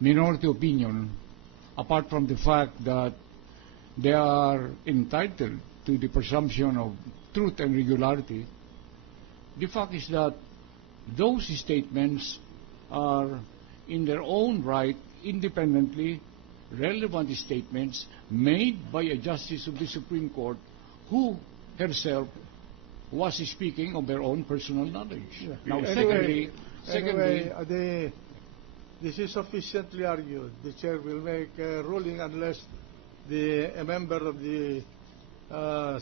minority opinion, apart from the fact that they are entitled to the presumption of truth and regularity, the fact is that those statements are in their own right independently relevant statements made by a justice of the Supreme Court who herself was speaking of their own personal knowledge. Yeah. Now, Anyway, secondly, this is sufficiently argued. The chair will make a ruling unless a member of the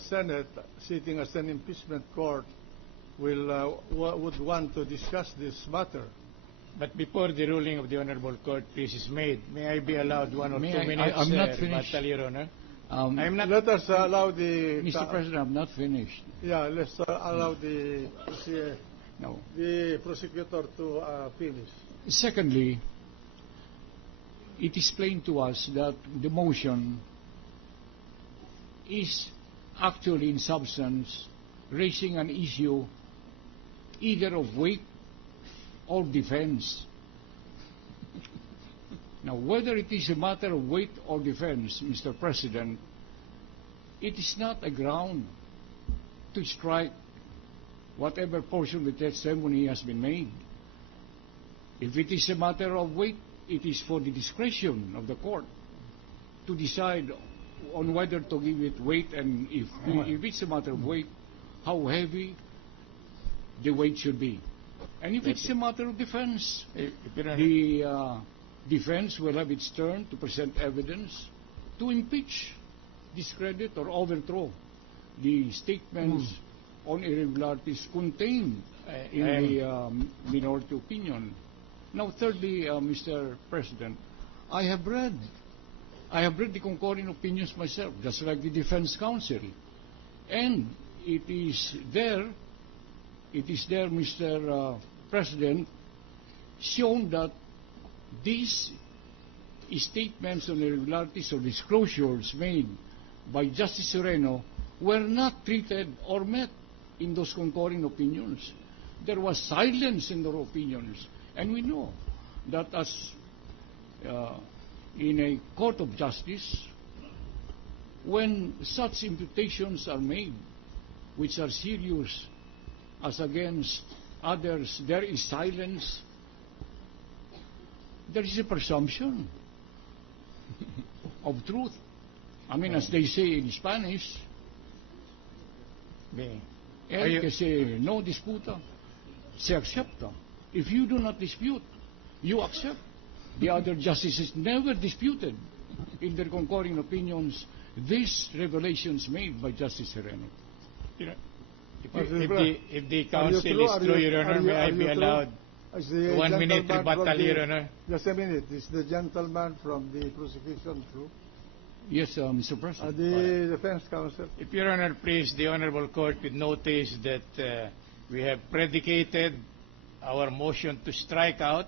Senate sitting as an impeachment court would want to discuss this matter. But before the ruling of the Honorable Court, please, is made, may I be allowed 1 or 2 minutes? I'm not finished. Your Honor. I'm not. Let us allow the. Mr. President, I'm not finished. Yeah, let's allow the prosecutor to finish. Secondly, it is plain to us that the motion is actually in substance raising an issue either of weight or defense. Now, whether it is a matter of weight or defense, Mr. President, it is not a ground to strike whatever portion of the testimony has been made. If it is a matter of weight, it is for the discretion of the court to decide on whether to give it weight, and if it's a matter of weight, how heavy the weight should be. And if it's a matter of defense, the defense will have its turn to present evidence to impeach, discredit, or overthrow the statements on irregularities contained in the minority opinion. Now, thirdly, Mr. President, I have read the concurring opinions myself, just like the defense counsel, and it is there, Mr. President, shown that these statements on irregularities or disclosures made by Justice Sereno were not treated or met in those concurring opinions. There was silence in their opinions. And we know that as in a court of justice, when such imputations are made, which are serious as against others, there is silence. There is a presumption of truth. I mean, as they say in Spanish, que se no disputa, se acepta. If you do not dispute, you accept. The other justices never disputed in their concurring opinions these revelations made by Justice Sereno. If the counsel is true, Your Honor, may I be allowed 1 minute rebuttal, Your Honor? Just a minute. Is the gentleman from the prosecution true? Yes, Mr. President. The defense counsel. If Your Honor, please, the Honorable Court would notice that we have predicated our motion to strike out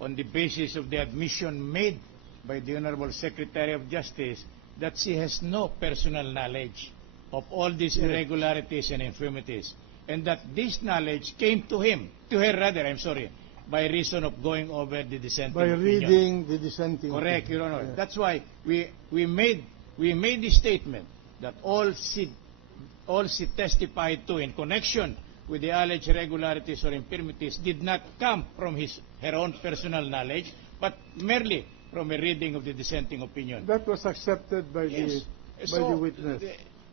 on the basis of the admission made by the Honorable Secretary of Justice that she has no personal knowledge of all these irregularities and infirmities, and that this knowledge came to her, by reason of going over the dissenting opinion. By reading the dissenting opinion. Correct, Your Honor. Yeah. That's why we made the statement that all she testified to in connection with the alleged irregularities or infirmities did not come from her own personal knowledge, but merely from a reading of the dissenting opinion. That was accepted by the witness.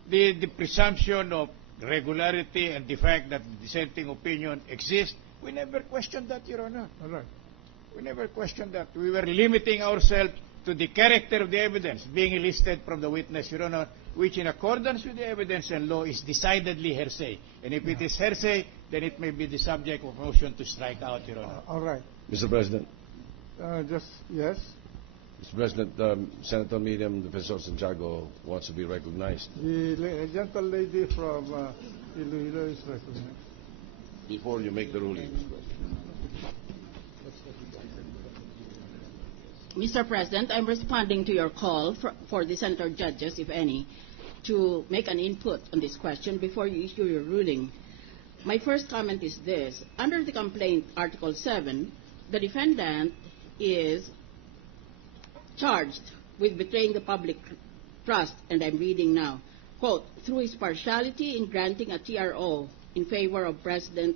The presumption of regularity and the fact that the dissenting opinion exists, we never questioned that, Your Honor. All right. We never questioned that. We were limiting ourselves to the character of the evidence being elicited from the witness, Your Honor, which in accordance with the evidence and law is decidedly hearsay. And if it is hearsay, then it may be the subject of motion to strike out, Your Honor. All right. Mr. President. Yes. Mr. President, Senator Miriam Defensor Santiago wants to be recognized. The gentle lady from Iloilo is recognized. Before you make the ruling, Mr. President. Mr. President, I'm responding to your call for the Senator judges, if any, to make an input on this question before you issue your ruling. My first comment is this. Under the complaint, Article 7, the defendant is charged with betraying the public trust, and I'm reading now, quote, through his partiality in granting a TRO in favor of President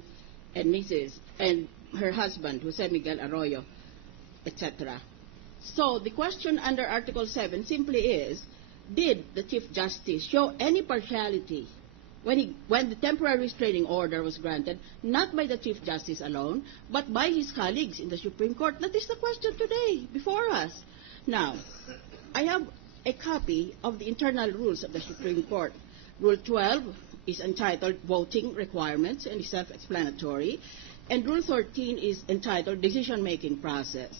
and Mrs. and her husband, Jose Miguel Arroyo, etc. So the question under Article 7 simply is, did the Chief Justice show any partiality when the temporary restraining order was granted, not by the Chief Justice alone, but by his colleagues in the Supreme Court? That is the question today before us. Now, I have a copy of the internal rules of the Supreme Court. Rule 12 is entitled Voting Requirements and is self-explanatory, and Rule 13 is entitled Decision-Making Process.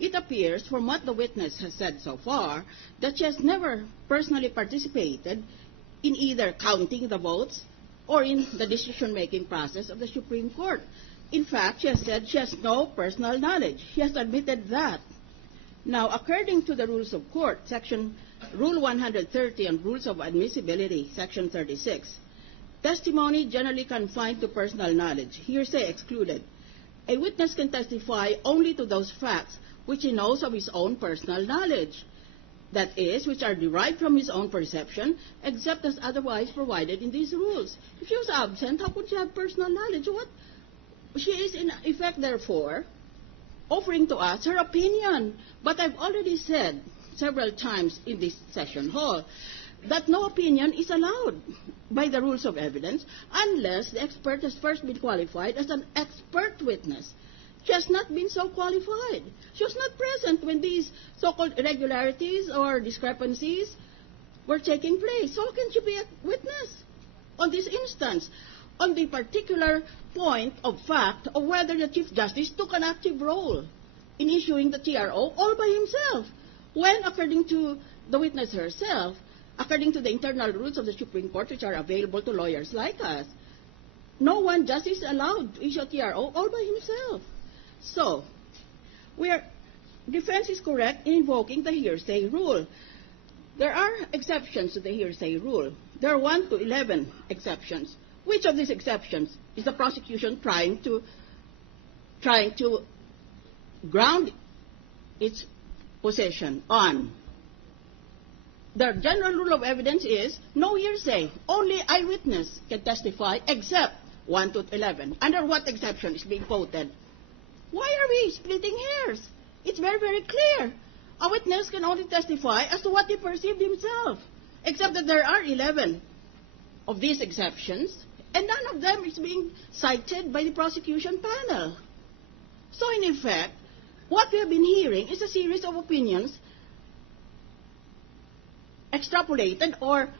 It appears, from what the witness has said so far, that she has never personally participated in either counting the votes or in the decision-making process of the Supreme Court. In fact, she has said she has no personal knowledge. She has admitted that. Now, according to the Rules of Court, Rule 130 on Rules of Admissibility, Section 36, testimony generally confined to personal knowledge, hearsay excluded. A witness can testify only to those facts which he knows of his own personal knowledge, that is, which are derived from his own perception, except as otherwise provided in these rules. If she was absent, how could she have personal knowledge? What? She is, in effect, therefore, offering to us her opinion. But I've already said several times in this session hall that no opinion is allowed by the rules of evidence unless the expert has first been qualified as an expert witness. She has not been so qualified. She was not present when these so-called irregularities or discrepancies were taking place. So how can she be a witness on this instance, on the particular point of fact of whether the Chief Justice took an active role in issuing the TRO all by himself, when, according to the witness herself, according to the internal rules of the Supreme Court, which are available to lawyers like us, no one justice is allowed to issue a TRO all by himself. So, defense is correct in invoking the hearsay rule. There are exceptions to the hearsay rule. There are 1 to 11 exceptions. Which of these exceptions is the prosecution trying to ground its position on? The general rule of evidence is no hearsay. Only eyewitness can testify except 1 to 11. Under what exception is being quoted? Why are we splitting hairs? It's very, very clear. A witness can only testify as to what he perceived himself, except that there are 11 of these exceptions, and none of them is being cited by the prosecution panel. So, in effect, what we have been hearing is a series of opinions extrapolated or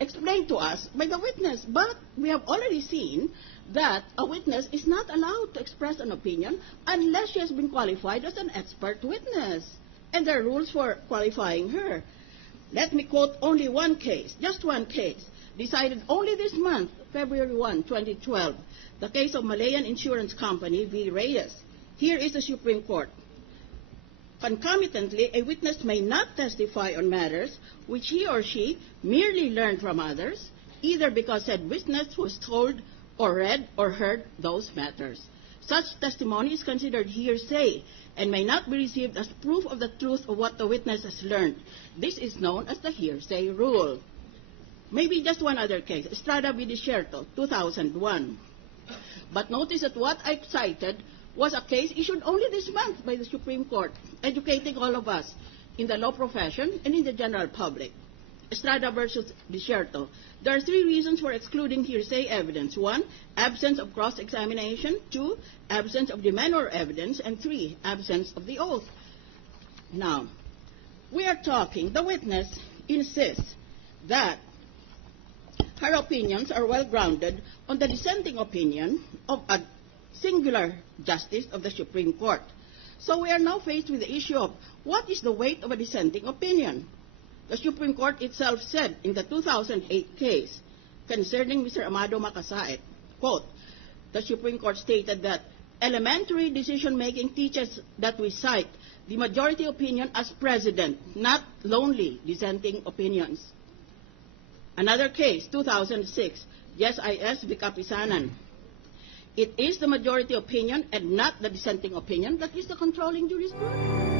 explained to us by the witness. But we have already seen that a witness is not allowed to express an opinion unless she has been qualified as an expert witness. And there are rules for qualifying her. Let me quote only one case, just one case, decided only this month, February 1, 2012, the case of Malayan Insurance Company v. Reyes. Here is the Supreme Court. Concomitantly, a witness may not testify on matters which he or she merely learned from others, either because said witness was told or read or heard those matters. Such testimony is considered hearsay and may not be received as proof of the truth of what the witness has learned. This is known as the hearsay rule. Maybe just one other case, Estrada v. Desierto, 2001. But notice that what I cited was a case issued only this month by the Supreme Court, educating all of us in the law profession and in the general public. Estrada versus Desierto. There are 3 reasons for excluding hearsay evidence. 1, absence of cross-examination. 2, absence of the manner evidence. And 3, absence of the oath. Now, we are talking, the witness insists that her opinions are well-grounded on the dissenting opinion of a singular justice of the Supreme Court. So we are now faced with the issue of what is the weight of a dissenting opinion. The Supreme Court itself said in the 2008 case concerning Mr. Amado Macasaet, quote, the Supreme Court stated that elementary decision-making teaches that we cite the majority opinion as precedent, not lonely dissenting opinions. Another case, 2006, Yes I.S. v. Kapisanan. It is the majority opinion and not the dissenting opinion that is the controlling jurisprudence.